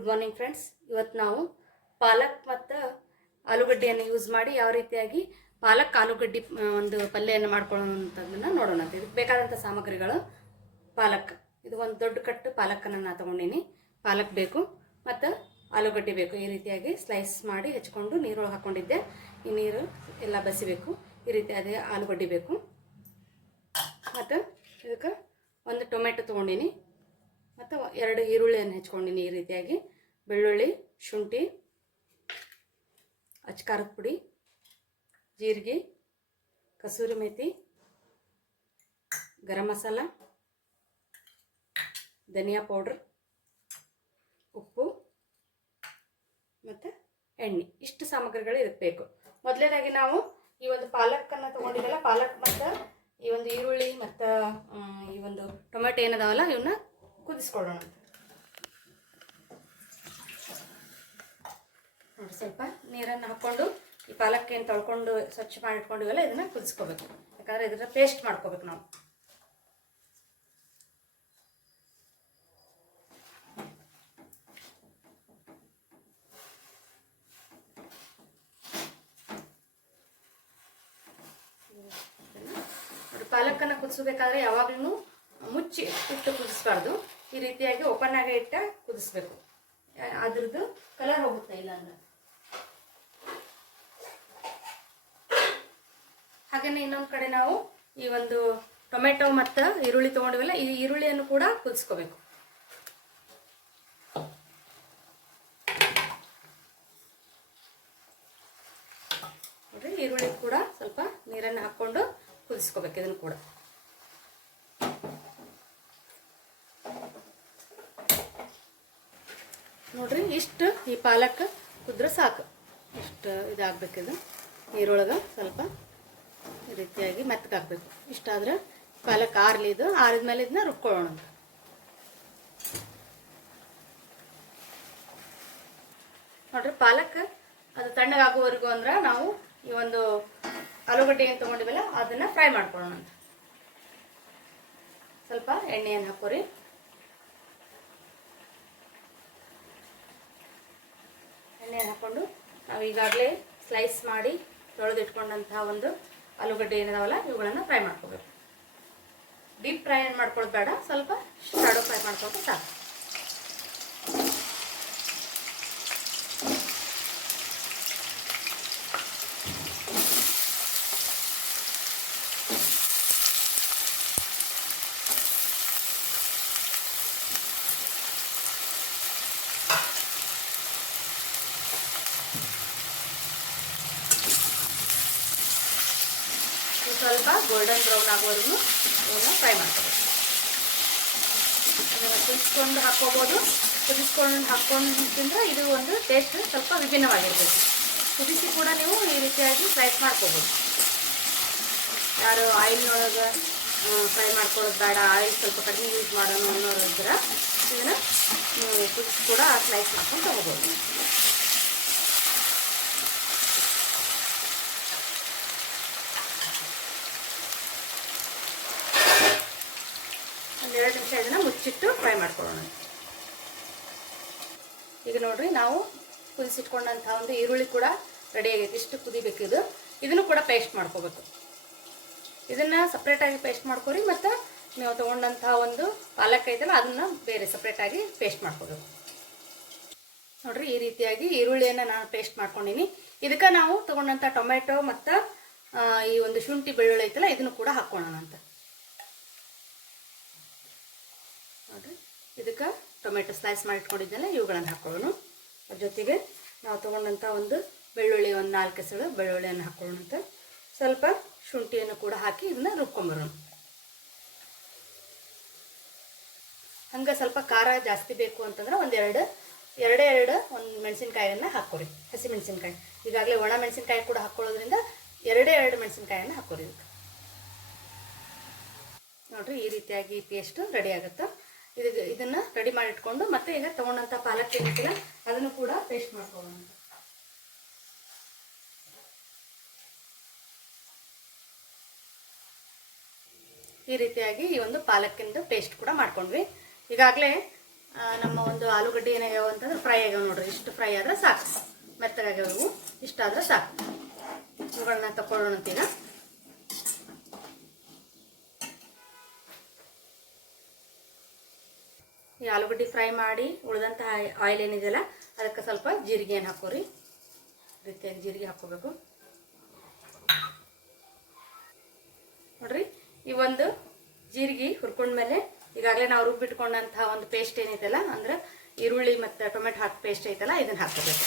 Good morning friends. ಇವತ್ತು ನಾವು ಪಾಲಕ್ ಮತ್ತು ಆಲೂಗಡ್ಡೆಯನ್ನು ಯೂಸ್ ಮಾಡಿ ಯಾವ ರೀತಿಯಾಗಿ ಪಾಲಕ್ ಆಲೂಗಡ್ಡೆ ಒಂದು ಪಲ್ಯವನ್ನು ಮಾಡ್ಕೊಳ್ಳೋಂಥದ್ದನ್ನು ನೋಡೋಣ. ಇದಕ್ಕೆ ಬೇಕಾದಂಥ ಸಾಮಗ್ರಿಗಳು ಪಾಲಕ್, ಇದು ಒಂದು ದೊಡ್ಡ ಕಟ್ಟು ಪಾಲಕ್ಕನ್ನು ನಾನು ತೊಗೊಂಡಿನಿ. ಪಾಲಕ್ ಬೇಕು ಮತ್ತು ಆಲೂಗಡ್ಡೆ ಬೇಕು. ಈ ರೀತಿಯಾಗಿ ಸ್ಲೈಸ್ ಮಾಡಿ ಹೆಚ್ಕೊಂಡು ನೀರೊಳಗೆ ಹಾಕ್ಕೊಂಡಿದ್ದೆ. ಈ ನೀರು ಎಲ್ಲ ಬಸಿಬೇಕು. ಈ ರೀತಿಯಾಗಿ ಆಲೂಗಡ್ಡೆ ಬೇಕು ಮತ್ತು ಇದಕ್ಕೆ ಒಂದು ಟೊಮೆಟೊ ತೊಗೊಂಡಿನಿ ಮತ್ತು 2 ಈರುಳ್ಳಿಯನ್ನು ಹೆಚ್ಕೊಂಡಿನಿ. ಈ ರೀತಿಯಾಗಿ ಬೆಳ್ಳುಳ್ಳಿ, ಶುಂಠಿ, ಅಚ್ಕಾರದ ಪುಡಿ, ಜೀರಿಗೆ, ಕಸೂರಿ ಮೇಥಿ, ಗರಂ ಮಸಾಲ, ಧನಿಯಾ ಪೌಡ್ರ್, ಉಪ್ಪು ಮತ್ತು ಎಣ್ಣೆ. ಇಷ್ಟು ಸಾಮಗ್ರಿಗಳು ಇದಕ್ಕೆ ಬೇಕು. ಮೊದಲನೇದಾಗಿ ನಾವು ಈ ಒಂದು ಪಾಲಕ್ಕನ್ನು ತೊಗೊಂಡಿದ್ದಲ್ಲ, ಪಾಲಕ್ ಮತ್ತು ಈ ಒಂದು ಈರುಳ್ಳಿ ಮತ್ತು ಈ ಒಂದು ಟೊಮೆಟೊ ಏನದಾವಲ್ಲ ಇವನ್ನ ಕುದಿಸ್ಕೊಳ್ಳೋಣ. ನೋಡಿ, ಸ್ವಲ್ಪ ನೀರನ್ನು ಹಾಕ್ಕೊಂಡು ಈ ಪಾಲಕ್ ಏನು ತೊಳ್ಕೊಂಡು ಸ್ವಚ್ಛ ಮಾಡಿ ಇಟ್ಕೊಂಡಿವಲ್ಲ ಇದನ್ನು ಕುದಿಸ್ಕೋಬೇಕು. ಯಾಕಂದರೆ ಇದನ್ನ ಪೇಸ್ಟ್ ಮಾಡ್ಕೋಬೇಕು ನಾವು. ನೋಡಿ, ಪಾಲಕ್ಕನ್ನು ಕುದಿಸ್ಬೇಕಾದ್ರೆ ಯಾವಾಗಲೂ ಮುಚ್ಚಿ ಇಟ್ಟು ಕುದಿಸ್ಬಾರ್ದು. ಈ ರೀತಿಯಾಗಿ ಓಪನ್ ಆಗಿ ಇಟ್ಟ ಕುದಿಸ್ಬೇಕು. ಅದ್ರದ್ದು ಕಲರ್ ಹೋಗುತ್ತೆ ಇಲ್ಲ ಅಂದ್ರೆ. ಹಾಗೆಯೇ ಇನ್ನೊಂದು ಕಡೆ ನಾವು ಈ ಒಂದು ಟೊಮೆಟೊ ಮತ್ತು ಈರುಳ್ಳಿ ತೊಗೊಂಡಿವಲ್ಲ, ಈ ಈರುಳ್ಳಿಯನ್ನು ಕೂಡ ಕುದಿಸ್ಕೋಬೇಕು. ನೋಡ್ರಿ, ಈರುಳ್ಳಿ ಕೂಡ ಸ್ವಲ್ಪ ನೀರನ್ನು ಹಾಕ್ಕೊಂಡು ಕುದಿಸ್ಕೋಬೇಕು. ಇದನ್ನು ಕೂಡ ನೋಡ್ರಿ, ಇಷ್ಟು ಈ ಪಾಲಕ್ ಕುದ್ರೆ ಸಾಕು. ಇಷ್ಟು ಇದಾಗಬೇಕಿದು. ನೀರೊಳಗೆ ಸ್ವಲ್ಪ ಈ ರೀತಿಯಾಗಿ ಮೆತ್ತಗಾಗಬೇಕು. ಇಷ್ಟಾದ್ರೆ ಪಾಲಕ್ ಆರಲಿ. ಇದು ಆರಿದ್ಮೇಲೆ ಇದನ್ನ ರುಬ್ಕೊಳ್ಳೋಣ. ನೋಡ್ರಿ, ಪಾಲಕ್ ಅದು ತಣ್ಣಗಾಗುವವರೆಗೂ ಅಂದ್ರೆ ನಾವು ಈ ಒಂದು ಆಲೂಗಡ್ಡೆ ಏನು ತೊಗೊಂಡಿವಲ್ಲ ಅದನ್ನು ಫ್ರೈ ಮಾಡ್ಕೊಳ್ಳೋಣ. ಸ್ವಲ್ಪ ಎಣ್ಣೆಯನ್ನು ಹಾಕೋರಿ. ಎಣ್ಣೆಯನ್ನು ಹಾಕ್ಕೊಂಡು ನಾವು ಈಗಾಗಲೇ ಸ್ಲೈಸ್ ಮಾಡಿ ತೊಳೆದಿಟ್ಕೊಂಡಂತಹ ಒಂದು ಆಲೂಗಡ್ಡೆ ಏನಿದಾವಲ್ಲ ಇವುಗಳನ್ನು ಫ್ರೈ ಮಾಡ್ಕೋಬೇಕು. ಡೀಪ್ ಫ್ರೈ ಏನು ಮಾಡ್ಕೊಳ್ಳೋದು ಬೇಡ, ಸ್ವಲ್ಪ ಶಾಡೋ ಫ್ರೈ ಮಾಡ್ಕೊಂಡು ಸಾಕು. ಸ್ವಲ್ಪ ಗೋಲ್ಡನ್ ಬ್ರೌನ್ ಆಗೋವರೆಗೂ ಇವನ್ನ ಫ್ರೈ ಮಾಡ್ಕೋಬೇಕು. ಅದನ್ನು ಕುದಿಸ್ಕೊಂಡು ಹಾಕ್ಕೋಬೋದು. ಕುದಿಸ್ಕೊಂಡು ಹಾಕ್ಕೊಂಡು ತಿಂದರೆ ಇದು ಒಂದು ಟೇಸ್ಟ್ ಸ್ವಲ್ಪ ವಿಭಿನ್ನವಾಗಿರ್ಬೇಕು. ಕುದಿಸಿ ಕೂಡ ನೀವು ಈ ರೀತಿಯಾಗಿ ಫ್ರೈ ಮಾಡ್ಕೋಬೋದು. ಯಾರು ಆಯಿಲ್ನೊಳಗೆ ಫ್ರೈ ಮಾಡ್ಕೊಳ್ಳೋದು ಬೇಡ, ಆಯಿಲ್ ಸ್ವಲ್ಪ ಕಡಿಮೆ ಯೂಸ್ ಮಾಡೋಣ ಅನ್ನೋರು ಇದ್ರೆ ಇದನ್ನು ನೀವು ಕುದಿಸಿ ಕೂಡ ಸ್ಲೈಸ್ ಮಾಡ್ಕೊಂಡು ತೊಗೋಬೋದು. ಒಂದು 2 ನಿಮಿಷ ಇದನ್ನು ಮುಚ್ಚಿಟ್ಟು ಫ್ರೈ ಮಾಡ್ಕೊಳ್ಳೋಣ. ಈಗ ನೋಡ್ರಿ, ನಾವು ಕುದಿಸಿಟ್ಕೊಂಡಂಥ ಒಂದು ಈರುಳ್ಳಿ ಕೂಡ ರೆಡಿ ಆಗೈತೆ. ಇಷ್ಟು ಕುದಿಬೇಕಿದು. ಇದನ್ನು ಕೂಡ ಪೇಸ್ಟ್ ಮಾಡ್ಕೋಬೇಕು. ಇದನ್ನು ಸಪ್ರೇಟಾಗಿ ಪೇಸ್ಟ್ ಮಾಡ್ಕೊರಿ. ಮತ್ತು ನೀವು ತೊಗೊಂಡಂಥ ಒಂದು ಪಾಲಕ್ ಐತಲ್ಲ ಅದನ್ನು ಬೇರೆ ಸಪ್ರೇಟಾಗಿ ಪೇಸ್ಟ್ ಮಾಡ್ಕೋಬೇಕು. ನೋಡ್ರಿ, ಈ ರೀತಿಯಾಗಿ ಈರುಳ್ಳಿಯನ್ನು ನಾನು ಪೇಸ್ಟ್ ಮಾಡ್ಕೊಂಡಿನಿ. ಇದಕ್ಕೆ ನಾವು ತೊಗೊಂಡಂಥ ಟೊಮೆಟೊ ಮತ್ತು ಈ ಒಂದು ಶುಂಠಿ ಬೆಳ್ಳುಳ್ಳಿ ಐತಲ್ಲ ಇದನ್ನು ಕೂಡ ಹಾಕ್ಕೊಳ್ಳೋಣ ಅಂತ. ನೋಡ್ರಿ, ಇದಕ್ಕೆ ಟೊಮೆಟೊ ಸ್ಲೈಸ್ ಮಾಡಿ ಇಟ್ಕೊಂಡಿದ್ದೆಲ್ಲ ಇವುಗಳನ್ನು ಹಾಕ್ಕೊಳ್ಳೋಣ. ಅದ್ರ ಜೊತೆಗೆ ನಾವು ತೊಗೊಂಡಂಥ ಒಂದು ಬೆಳ್ಳುಳ್ಳಿ, ಒಂದು 4 ಎಸಳು ಬೆಳ್ಳುಳ್ಳಿಯನ್ನು ಹಾಕ್ಕೊಳ್ಳೋಣ ಅಂತ. ಸ್ವಲ್ಪ ಶುಂಠಿಯನ್ನು ಕೂಡ ಹಾಕಿ ಇದನ್ನ ರುಬ್ಕೊಂಬರೋಣ. ಹಂಗೆ ಸ್ವಲ್ಪ ಖಾರ ಜಾಸ್ತಿ ಬೇಕು ಅಂತಂದ್ರೆ ಎರಡು ಒಂದು ಮೆಣಸಿನ್ಕಾಯನ್ನು ಹಾಕ್ಕೊರಿ. ಹಸಿ ಮೆಣಸಿನ್ಕಾಯಿ, ಈಗಾಗಲೇ ಒಣ ಮೆಣಸಿನ್ಕಾಯಿ ಕೂಡ ಹಾಕ್ಕೊಳ್ಳೋದ್ರಿಂದ 2 ಮೆಣಸಿನ್ಕಾಯನ್ನು ಹಾಕ್ಕೊರಿ. ನೋಡ್ರಿ, ಈ ರೀತಿಯಾಗಿ ಪೇಸ್ಟು ರೆಡಿ ಆಗುತ್ತೆ. ಇದನ್ನು ರೆಡಿ ಮಾಡಿ ಇಟ್ಕೊಂಡು ಮತ್ತೆ ಈಗ ತೊಗೊಂಡಂಥ ಪಾಲಕ್ ಏನಿಲ್ಲ ಅದನ್ನು ಕೂಡ ಪೇಸ್ಟ್ ಮಾಡ್ಕೊಳ್ಳೋಣ. ಈ ರೀತಿಯಾಗಿ ಈ ಒಂದು ಪಾಲಕ್ಕಿಂದು ಪೇಸ್ಟ್ ಕೂಡ ಮಾಡ್ಕೊಂಡ್ವಿ. ಈಗಾಗಲೇ ನಮ್ಮ ಒಂದು ಆಲೂಗಡ್ಡೆ ಏನಾಗ್ಯಾವ ಅಂತಂದ್ರೆ ಫ್ರೈ ಆಗ್ಯಾವ ನೋಡ್ರಿ. ಇಷ್ಟು ಫ್ರೈ ಆದ್ರೆ ಸಾಕು, ಮೆತ್ತಗಾಗ್ಯಾವ ಇವು, ಇಷ್ಟಾದ್ರೆ ಸಾಕು. ಇವುಗಳನ್ನ ತಗೊಳ್ಳೋಣ ಈಗ. ಈ ಆಲೂಗಡ್ಡೆ ಫ್ರೈ ಮಾಡಿ ಉಳಿದಂಥ ಆಯಿಲ್ ಏನಿದೆಯಲ್ಲ ಅದಕ್ಕೆ ಸ್ವಲ್ಪ ಜೀರಿಗೆಯನ್ನು ಹಾಕೋರಿ. ರೀತಿಯಾಗಿ ಜೀರಿಗೆ ಹಾಕೋಬೇಕು ನೋಡ್ರಿ. ಈ ಒಂದು ಜೀರಿಗೆ ಹುರ್ಕೊಂಡ್ಮೇಲೆ ಈಗಾಗಲೇ ನಾವು ರುಬ್ಬಿಟ್ಕೊಂಡಂತಹ ಒಂದು ಪೇಸ್ಟ್ ಏನೈತಲ್ಲ, ಅಂದ್ರೆ ಈರುಳ್ಳಿ ಮತ್ತು ಟೊಮೆಟೊ ಹಾಕಿ ಪೇಸ್ಟ್ ಐತಲ್ಲ, ಇದನ್ನು ಹಾಕೋಬೇಕು.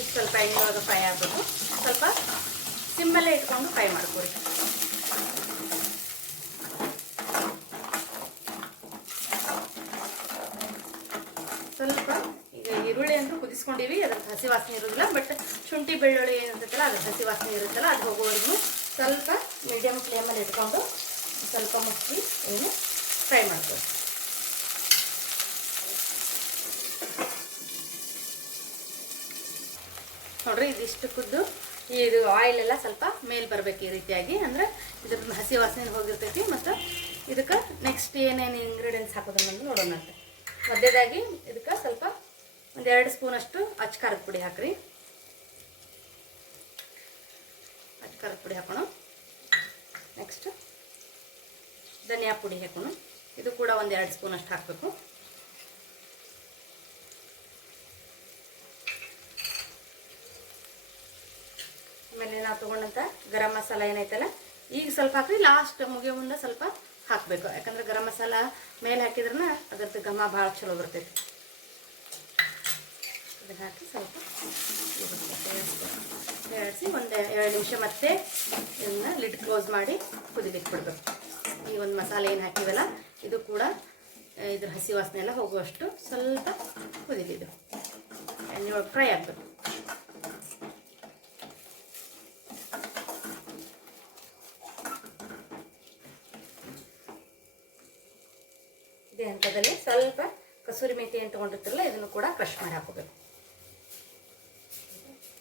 ಇದು ಸ್ವಲ್ಪ ಎಣ್ಣೆ ಒಳಗೆ ಫ್ರೈ ಆಗಬೇಕು. ಸ್ವಲ್ಪ ಸಿಮ್ಮಲ್ಲೇ ಇಟ್ಕೊಂಡು ಫ್ರೈ ಮಾಡ್ಕೊಳ್ಳಿ. ಸ್ವಲ್ಪ ಈಗ ಈರುಳ್ಳಿ ಅಂತೂ ಕುದಿಸ್ಕೊಂಡಿವಿ, ಅದ್ರದ್ದು ಹಸಿ ವಾಸನೆ ಇರೋದಿಲ್ಲ. ಬಟ್ ಶುಂಠಿ ಬೆಳ್ಳುಳ್ಳಿ ಏನಂತಲ್ಲ ಅದ್ರ ಹಸಿ ವಾಸನೆ ಇರುತ್ತಲ್ಲ, ಅದು ಹೋಗೋವರೆಗೂ ಸ್ವಲ್ಪ ಮೀಡಿಯಮ್ ಫ್ಲೇಮಲ್ಲಿ ಇಟ್ಕೊಂಡು ಸ್ವಲ್ಪ ಮುಚ್ಚಿ ಏನು ಫ್ರೈ ಮಾಡ್ತೀವಿ. ನೋಡ್ರಿ, ಇದಿಷ್ಟು ಕುದ್ದು ಇದು ಆಯಿಲ್ ಎಲ್ಲ ಸ್ವಲ್ಪ ಮೇಲೆ ಬರಬೇಕು ಈ ರೀತಿಯಾಗಿ. ಅಂದ್ರೆ ಇದ್ರ ಹಸಿ ವಾಸನೆ ಹೋಗಿರ್ತೈತಿ. ಮತ್ತು ಇದಕ್ಕೆ ನೆಕ್ಸ್ಟ್ ಏನೇನು ಇಂಗ್ರೀಡಿಯೆಂಟ್ಸ್ ಹಾಕೋದನ್ನ ನೋಡೋಣ ಅಂತ. ಮಧ್ಯದಾಗಿ ಇದಕ್ಕೆ ಸ್ವಲ್ಪ ಒಂದು 2 ಸ್ಪೂನ್ ಅಷ್ಟು ಅಚ್ಚ ಖಾರದ ಪುಡಿ ಹಾಕ್ರಿ. ಅಚ್ಚ ಖಾರದ ಪುಡಿ ಹಾಕೋಣ. ನೆಕ್ಸ್ಟ್ ಧನಿಯಾ ಪುಡಿ ಹಾಕೋಣ. ಇದು ಕೂಡ ಒಂದು 2 ಸ್ಪೂನ್ ಅಷ್ಟು ಹಾಕಬೇಕು. ಆಮೇಲೆ ನಾವು ತೊಗೊಂಡಂಥ ಗರಂ ಮಸಾಲ ಏನೈತಲ್ಲ, ಈಗ ಸ್ವಲ್ಪ ಹಾಕ್ರಿ, ಲಾಸ್ಟ್ ಮುಗಿಯೋ ಮುಂದೆ ಸ್ವಲ್ಪ ಹಾಕಬೇಕು. ಯಾಕಂದ್ರೆ ಗರಂ ಮಸಾಲ ಮೇಲೆ ಹಾಕಿದ್ರನ್ನ ಅದ್ರದ್ದು ಘಮ ಭಾಳ ಚಲೋ ಬರ್ತೈತಿ. ಇದನ್ನು ಹಾಕಿ ಸ್ವಲ್ಪ ಬೇಯಿಸಿ ಒಂದು 2 ನಿಮಿಷ ಮತ್ತೆ ಇದನ್ನ ಲಿಡ್ ಕ್ಲೋಸ್ ಮಾಡಿ ಕುದಿಲಿಕ್ಕೆ ಬಿಡಬೇಕು. ಈ ಒಂದು ಮಸಾಲೆ ಏನು ಹಾಕಿವಲ್ಲ ಇದು ಕೂಡ ಇದ್ರ ಹಸಿ ವಾಸನೆ ಎಲ್ಲ ಹೋಗುವಷ್ಟು ಸ್ವಲ್ಪ ಕುದಿಲಿದು ಎಣ್ಣೆ ಒಳಗೆ ಫ್ರೈ ಆಗಬೇಕು. ಇದೇ ಹಂತದಲ್ಲಿ ಸ್ವಲ್ಪ ಕಸೂರಿ ಮೇಥಿ ಏನು ತೊಗೊಂಡಿರ್ತಿರಲ್ಲ ಇದನ್ನು ಕೂಡ ಕ್ರಷ್ ಮಾಡಿ ಹಾಕೋಬೇಕು.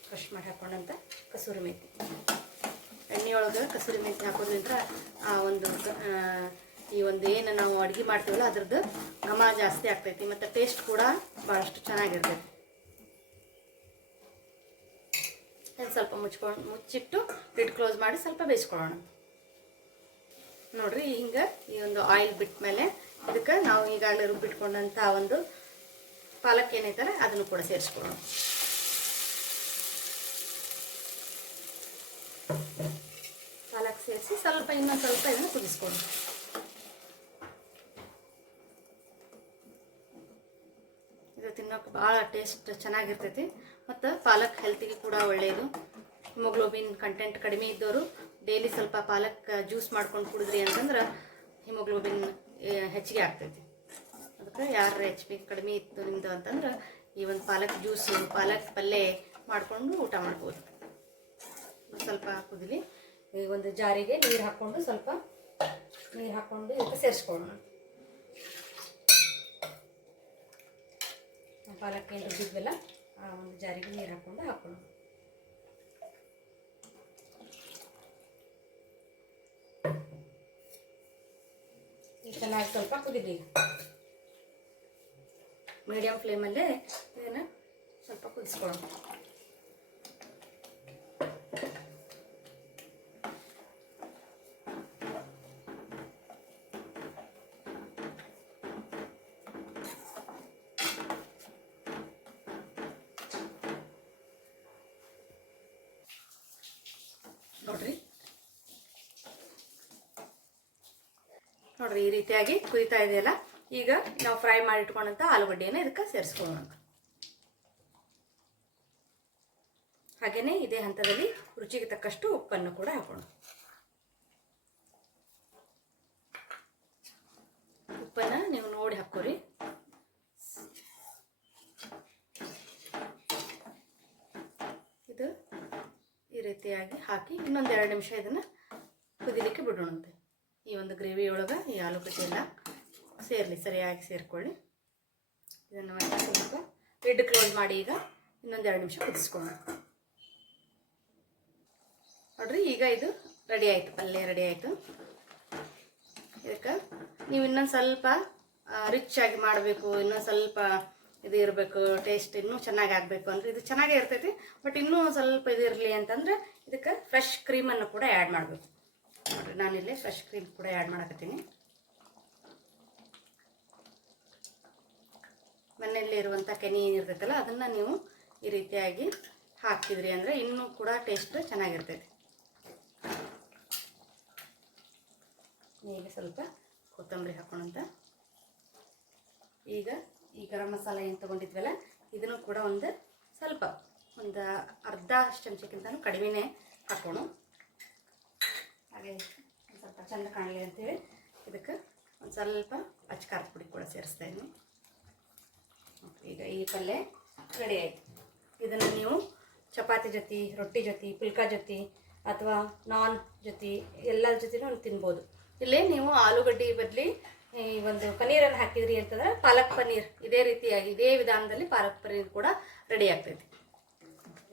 ಕ್ರಷ್ ಮಾಡಿ ಹಾಕೊಂಡಂತ ಕಸೂರಿ ಮೇಥಿ, ಎಣ್ಣೆಯೊಳಗೆ ಕಸೂರಿ ಮೇಥಿ ಹಾಕೋದ್ರಿಂದ ಆ ಒಂದು ಈ ಒಂದು ಏನು ನಾವು ಅಡುಗೆ ಮಾಡ್ತೀವಲ್ಲ ಅದ್ರದ್ದು ಘಮ ಜಾಸ್ತಿ ಆಗ್ತೈತಿ ಮತ್ತು ಟೇಸ್ಟ್ ಕೂಡ ಭಾಳಷ್ಟು ಚೆನ್ನಾಗಿರ್ತೈತಿ. ಸ್ವಲ್ಪ ಮುಚ್ಚಿಟ್ಟು ಲಿಡ್ ಕ್ಲೋಸ್ ಮಾಡಿ ಸ್ವಲ್ಪ ಬೇಯಿಸ್ಕೊಳ್ಳೋಣ. ನೋಡ್ರಿ, ಹಿಂಗೆ ಈ ಒಂದು ಆಯಿಲ್ ಬಿಟ್ಟ ಮೇಲೆ ಇದಕ್ಕೆ ನಾವು ಈಗಾಗಲೇ ರುಬ್ಬಿಟ್ಕೊಂಡಂಥ ಒಂದು ಪಾಲಕ್ ಏನೈತಲ್ಲ ಅದನ್ನು ಕೂಡ ಸೇರಿಸ್ಕೊಳ್ಳೋಣ. ಪಾಲಕ್ ಸೇರಿಸಿ ಸ್ವಲ್ಪ ಇನ್ನೊಂದು ಸ್ವಲ್ಪ ಇದನ್ನು ಕುದಿಸ್ಕೊಳ್ಳೋಣ. ಇದು ತಿನ್ನೋಕೆ ಭಾಳ ಟೇಸ್ಟ್ ಚೆನ್ನಾಗಿರ್ತೈತಿ ಮತ್ತು ಪಾಲಕ್ ಹೆಲ್ತಿಗೆ ಕೂಡ ಒಳ್ಳೆಯದು. ಹಿಮೋಗ್ಲೋಬಿನ್ ಕಂಟೆಂಟ್ ಕಡಿಮೆ ಇದ್ದವರು ಡೈಲಿ ಸ್ವಲ್ಪ ಪಾಲಕ್ ಜ್ಯೂಸ್ ಮಾಡ್ಕೊಂಡು ಕುಡಿದ್ರಿ ಅಂತಂದ್ರೆ ಹಿಮೋಗ್ಲೋಬಿನ್ ಹೆಚ್ಚಿಗೆ ಆಗ್ತೈತಿ. ಅದಕ್ಕೆ ಯಾರು HP ಕಡಿಮೆ ಇತ್ತು ನಿಮ್ಮದು ಅಂತಂದ್ರೆ ಈ ಒಂದು ಪಾಲಕ್ ಜ್ಯೂಸು, ಪಾಲಕ್ ಪಲ್ಯ ಮಾಡಿಕೊಂಡು ಊಟ ಮಾಡ್ಬೋದು. ಸ್ವಲ್ಪ ಕುದಿಲಿ. ಈ ಒಂದು ಜಾರಿಗೆ ನೀರು ಹಾಕ್ಕೊಂಡು ಸ್ವಲ್ಪ ನೀರು ಹಾಕ್ಕೊಂಡು ಇದಕ್ಕೆ ಸೇರಿಸ್ಕೊಳ್ಳೋಣ. ಪಾಲಕ್ ಏನು ರುಬ್ಬಿದ್ವಲ್ಲ ಆ ಒಂದು ಜಾರಿಗೆ ನೀರು ಹಾಕ್ಕೊಂಡು ಹಾಕೋಣ. ಚೆನ್ನಾಗಿ ಸ್ವಲ್ಪ ಕುದಿಲಿ. ಮೀಡಿಯಂ ಫ್ಲೇಮಲ್ಲೇ ಇದನ್ನು ಸ್ವಲ್ಪ ಕುದಿಸ್ಕೊಳ್ಳೋಣ. ನೋಡ್ರಿ ಈ ರೀತಿಯಾಗಿ ಕುದಿತಾ ಇದೆಯಲ್ಲ, ಈಗ ನಾವು ಫ್ರೈ ಮಾಡಿ ಇಟ್ಕೊಂಡಂತ ಆಲೂಗಡ್ಡೆಯನ್ನು ಇದಕ್ಕೆ ಸೇರಿಸ್ಕೊಳ್ಳೋಣ. ಹಾಗೇನೆ ಇದೇ ಹಂತದಲ್ಲಿ ರುಚಿಗೆ ತಕ್ಕಷ್ಟು ಉಪ್ಪನ್ನು ಕೂಡ ಹಾಕೋಣ. ಉಪ್ಪನ್ನ ನೀವು ನೋಡಿ ಹಾಕೋರಿ. ಇದು ಈ ರೀತಿಯಾಗಿ ಹಾಕಿ ಇನ್ನೊಂದು 2 ನಿಮಿಷ ಇದನ್ನು ಕುದಿಲಿಕ್ಕೆ ಬಿಡೋಣಂತೆ. ಈ ಒಂದು ಗ್ರೇವಿ ಒಳಗೆ ಈ ಆಲೂಗಡ್ಡೆ ಎಲ್ಲ ಸೇರಲಿ, ಸರಿಯಾಗಿ ಸೇರಿಕೊಳ್ಳಿ. ಇದನ್ನು ಸ್ವಲ್ಪ ಲಿಡ್ ಕ್ಲೋಸ್ ಮಾಡಿ ಈಗ ಇನ್ನೊಂದು 2 ನಿಮಿಷ ಕುದಿಸ್ಕೊಳ್ಳೋಣ. ನೋಡಿರಿ ಈಗ ಇದು ರೆಡಿ ಆಯಿತು, ಪಲ್ಯ ರೆಡಿ ಆಯಿತು. ಇದಕ್ಕೆ ನೀವು ಇನ್ನೊಂದು ಸ್ವಲ್ಪ ರಿಚ್ ಆಗಿ ಮಾಡಬೇಕು, ಇನ್ನೊಂದು ಸ್ವಲ್ಪ ಇದು ಇರಬೇಕು, ಟೇಸ್ಟ್ ಇನ್ನೂ ಚೆನ್ನಾಗಿ ಆಗಬೇಕು ಅಂದರೆ ಇದು ಚೆನ್ನಾಗೇ ಇರ್ತೈತಿ. ಬಟ್ ಇನ್ನೂ ಸ್ವಲ್ಪ ಇದು ಇರಲಿ ಅಂತಂದರೆ ಇದಕ್ಕೆ ಫ್ರೆಶ್ ಕ್ರೀಮನ್ನು ಕೂಡ ಆ್ಯಡ್ ಮಾಡಬೇಕು. ನೋಡಿರಿ ನಾನಿಲ್ಲಿ ಫ್ರೆಶ್ ಕ್ರೀಮ್ ಕೂಡ ಆ್ಯಡ್ ಮಾಡಕತ್ತೀನಿ. ಮನೆಯಲ್ಲಿ ಇರುವಂಥ ಕೆನೆ ಏನಿರ್ತೈತಲ್ಲ ಅದನ್ನು ನೀವು ಈ ರೀತಿಯಾಗಿ ಹಾಕಿದ್ರಿ ಅಂದರೆ ಇನ್ನೂ ಕೂಡ ಟೇಸ್ಟ್ ಚೆನ್ನಾಗಿರ್ತೈತಿ. ಈಗ ಸ್ವಲ್ಪ ಕೊತ್ತಂಬರಿ ಹಾಕೋಣಂತ. ಈಗ ಈ ಗರಂ ಮಸಾಲೆ ಏನು ತೊಗೊಂಡಿದ್ವಲ್ಲ ಇದನ್ನು ಕೂಡ ಒಂದು ಅರ್ಧ ಚಮಚಕ್ಕಿಂತನೂ ಕಡಿಮೆನೇ ಹಾಕೋಣ. ಹಾಗೆ ಸ್ವಲ್ಪ ಚೆಂದ ಕಾಣಲಿ ಅಂತೇಳಿ ಇದಕ್ಕೆ ಒಂದು ಸ್ವಲ್ಪ ಅಚ್ಕಾರದ ಪುಡಿ ಕೂಡ ಸೇರಿಸ್ತಾ ಇದ್ದೀನಿ. ಈಗ ಈ ಪಲ್ಯ ರೆಡಿ ಆಯಿತು. ಇದನ್ನು ನೀವು ಚಪಾತಿ ಜೊತೆ, ರೊಟ್ಟಿ ಜೊತೆ, ಪುಲ್ಕಾ ಜೊತೆ ಅಥವಾ ನಾನ್ ಜೊತೆ ಎಲ್ಲರ ಜೊತೆನೂ ತಿನ್ಬೋದು. ಇಲ್ಲೇ ನೀವು ಆಲೂಗಡ್ಡೆ ಬದಲಿ ಈ ಒಂದು ಪನ್ನೀರನ್ನು ಹಾಕಿದ್ರಿ ಅಂತಂದ್ರೆ ಪಾಲಕ್ ಪನ್ನೀರ್ ಇದೇ ರೀತಿಯಾಗಿ ಇದೇ ವಿಧಾನದಲ್ಲಿ ಪಾಲಕ್ ಪನ್ನೀರ್ ಕೂಡ ರೆಡಿ ಆಗ್ತೈತಿ.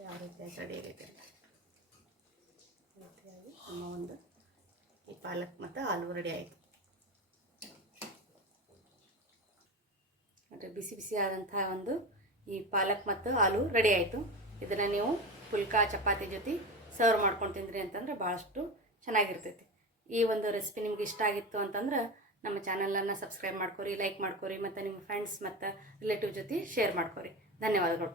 ಯಾವ ರೀತಿಯಾಗಿ ರೆಡಿ ಆಗೈತೆ ನಮ್ಮ ಒಂದು ಈ ಪಾಲಕ್ ಮತ್ತು ಆಲೂ ರೆಡಿ ಆಯಿತು. ಮತ್ತು ಬಿಸಿ ಬಿಸಿ ಆದಂತಹ ಒಂದು ಈ ಪಾಲಕ್ ಮತ್ತು ಆಲೂ ರೆಡಿ ಆಯಿತು. ಇದನ್ನು ನೀವು ಪುಲ್ಕಾ ಚಪಾತಿ ಜೊತೆ ಸರ್ವ್ ಮಾಡ್ಕೊಂಡು ತಿಂದ್ರಿ ಅಂತಂದ್ರೆ ಭಾಳಷ್ಟು ಚೆನ್ನಾಗಿರ್ತೈತಿ. ಈ ಒಂದು ರೆಸಿಪಿ ನಿಮ್ಗೆ ಇಷ್ಟ ಆಗಿತ್ತು ಅಂತಂದ್ರೆ ನಮ್ಮ ಚಾನಲನ್ನು ಸಬ್ಸ್ಕ್ರೈಬ್ ಮಾಡ್ಕೊರಿ, ಲೈಕ್ ಮಾಡ್ಕೊರಿ ಮತ್ತು ನಿಮ್ಮ ಫ್ರೆಂಡ್ಸ್ ಮತ್ತು ರಿಲೇಟಿವ್ ಜೊತೆ ಶೇರ್ ಮಾಡ್ಕೊರಿ. ಧನ್ಯವಾದಗಳು.